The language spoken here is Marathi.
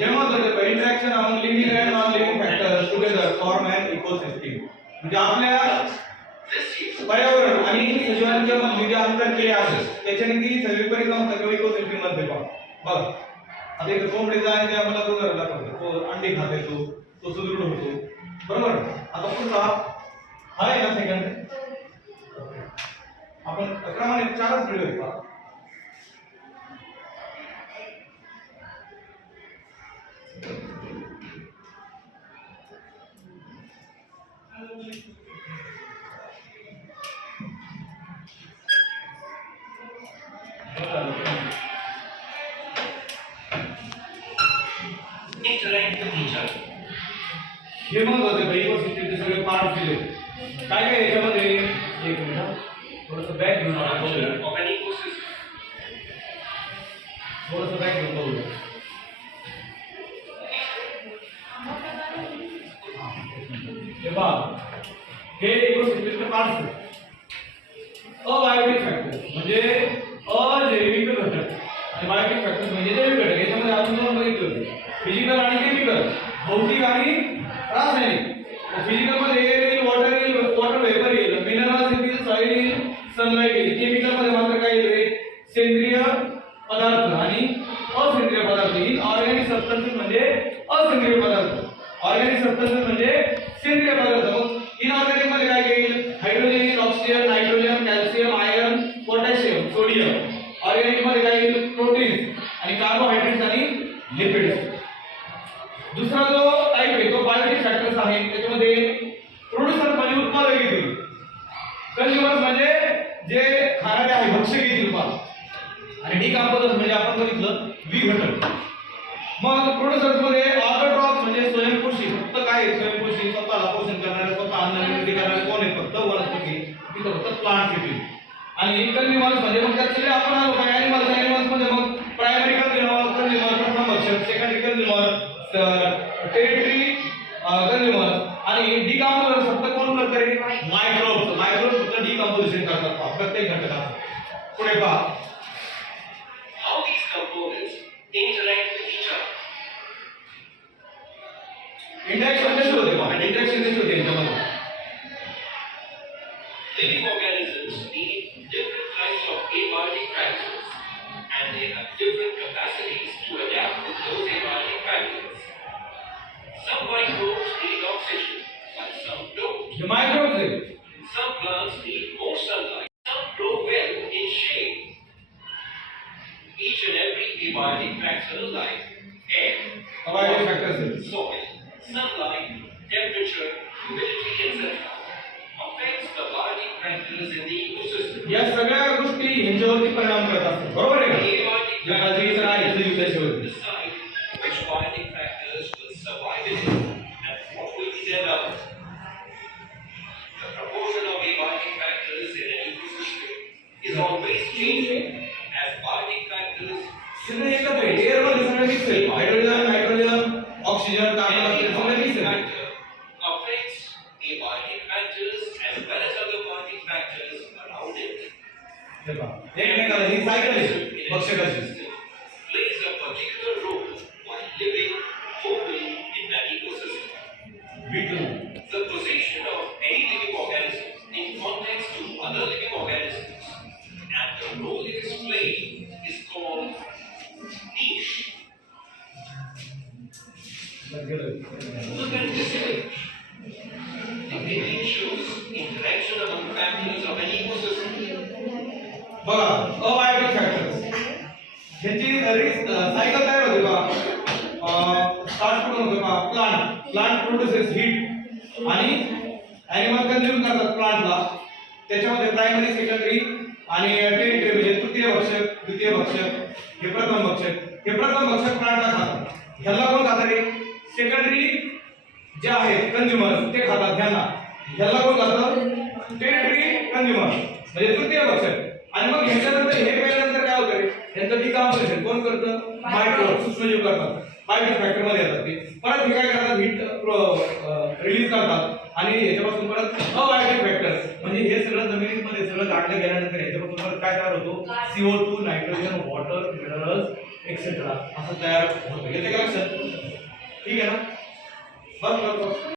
हे महत्त्वाचं आहे. Interaction among living and non living factors together form an ecosystem. म्हणजे आपल्या पर्यावरण आणि सजीवांच्या मध्ये जे आंतरक्रिया आहे त्याच्याने ती सगळी परिणाम होतात किंवा इकोसिस्टम मध्ये बघा. आता एक कोंबडीचा आहे ते आपल्याला उदाहरण दाखवतो. तो अंडी खात येतो, तो सुदृढ होतो, बरोबर. आता पुढचा हा आहे ना सेकंड, आपण क्रमाने 4च व्हिडिओ आहेत पहा. हे महत्वाचं आहे. इकोसिस्टमचे सगळे पार्ट दिले. काय काय याच्यामध्ये एक मिनिट थोडंसं बॅक घेऊन थोडंसं बॅक घेऊन बघूया. हे पहा, हे इकोसिस्टमचे पार्ट आहेत. अबायोटिक फॅक्टर म्हणजे अजैविक घटक आणि बायोटिक फॅक्टर म्हणजे जैविक घटक. याच्यामध्ये आपण दोन बघितले होते, फिजिकल आणि केमिकल, भौतिक आणि रासायनिक. फिजिकल मध्ये एअर येईल, वॉटर येईल, वॉटर वेपर येईल, मिनरल्स येतील, सॉइल येईल, सनलाइट येईल. केमिकल मध्ये मात्र काय येईल, सेंद्रिय पदार्थ आणि असेंद्रिय पदार्थ येईल. ऑर्गॅनिक सबस्टन्सेस म्हणजे असेंद्रिय पदार्थ, ऑर्गॅनिक सबस्टन्सेस म्हणजे सेंद्रिय पदार्थ. मग इनऑर्गॅनिक मध्ये काय येईल, हायड्रोजन येईल, oxygen, nitrogen, calcium, iron, potassium, sodium. Organic मध्ये काय येईल, प्रोटीन आणि कार्बोहायड्रेट्स आणि लिपिड्स. दुसरा जो टाइप आहे तो बायोटिक फॅक्टर्स आहे. त्याच्यामध्ये प्रोड्युसर म्हणजे उत्पादक येतील, कंझ्युमर्स म्हणजे जे खाणारे आहे भक्षक येतील पहा, आणि डिकंपोजर्स म्हणजे आपण बघितलं विघटक. मग प्रोड्युसर्स मध्ये ऑटोट्रॉफ्स म्हणजे स्वयंपोषी, फक्त काय स्वयंपोषी, स्वतःला पोषण करणारे, स्वतः अन्न निर्मिती करणारे कोण आहे, फक्त वनस्पती, तिथं फक्त प्लांट्स येतील. आणि कंझ्युमर्स म्हणजे मग त्यात सगळे आपण आलो काय, ॲनिमल्स मध्ये मग प्रायमरी कंझ्युमर प्रथम भक्षक, सेकंडरी कंझ्युमर, टेरिटरी कंझ्युमर, आणि डिकंपोजर्स फक्त कोण करते, मायक्रोब्स फक्त डिकंपोजिशन करतात प्रत्येक घटकाचं. पुढे पहा, how these components interact with each other. Interaction कशी होते पहा, इंटरॅक्शन कशी होते यांच्यामध्ये. Living organisms need different types of abiotic factors, and they have different capacities to adapt with those abiotic factors. Some microbes need oxygen, but some don't. हे मायक्रोब्स आहे. Some plants need more sunlight. Some grow well in shade. Each and every abiotic factor like air, abiotic factors आहे. soil, sunlight, temperature, humidity, etc. affects the biotic factors in the ecosystem. या सगळ्या गोष्टी ह्यांच्यावरती परिणाम करत असतात, बरोबर आहे का. Abiotic या खाली तर आहे त्याच्यावरती. decide which biotic factors will survive in it and what will be their level. The proportion of abiotic factors in an ecosystem is always changing as biotic factors सगळे एकत्र आहे. एअर मध्ये सगळे मिक्स आहे. Hydrogen, nitrogen, oxygen, carbon dioxide सगळे मिक्स आहे. affects abiotic factors as well as other biotic factors around it. हे पहा, एकमेकाला ही सायकल आहे भक्षकाची. Plays a particular role while living wholly in that ecosystem. B2 The position of any living organism in context to other living organisms and the role it is playing is called niche. Look at this image. The image shows interaction among factors of an ecosystem. बघा, अबायोटिक फॅक्टर्स ह्याची सायकल तयार होते बघा. स्टार्ट करून होते बघा, प्लांट प्रोड्युसेस हीट आणि ॲनिमल कंझ्युम करतात प्लांटला. त्याच्यामध्ये प्रायमरी, सेकंडरी आणि टेरिटरी म्हणजे तृतीय भक्षक, द्वितीय भक्षक, हे प्रथम भक्षक. हे प्रथम भक्षक प्लांटला खातात. ह्याला कोण खातात रे, सेकंडरी जे आहेत कंझ्युमर्स ते खातात ह्याला. ह्याला कोण खातात, टेरिटरी कंझ्युमर्स म्हणजे तृतीय भक्षक. आणि मग ह्याच्यानंतर हे पहिल्यानंतर काय होतं रे, ह्यांचं डिकंपोजिशन कोण करतं, मायक्रोब सूक्ष्मजीव करतात. बायोटिक फॅक्टर मध्ये येतात ते. परत हे काय करतात, हीट रिलीज करतात आणि ह्याच्यापासून परत अबायोटिक फॅक्टर म्हणजे हे सगळं जमिनीमध्ये सगळं काढलं गेल्यानंतर ह्याच्यापासून परत काय तयार होतो, CO2, nitrogen, water, minerals etcetera असं तयार होतं. येते का लक्षात. ठीक आहे ना? बस बस बस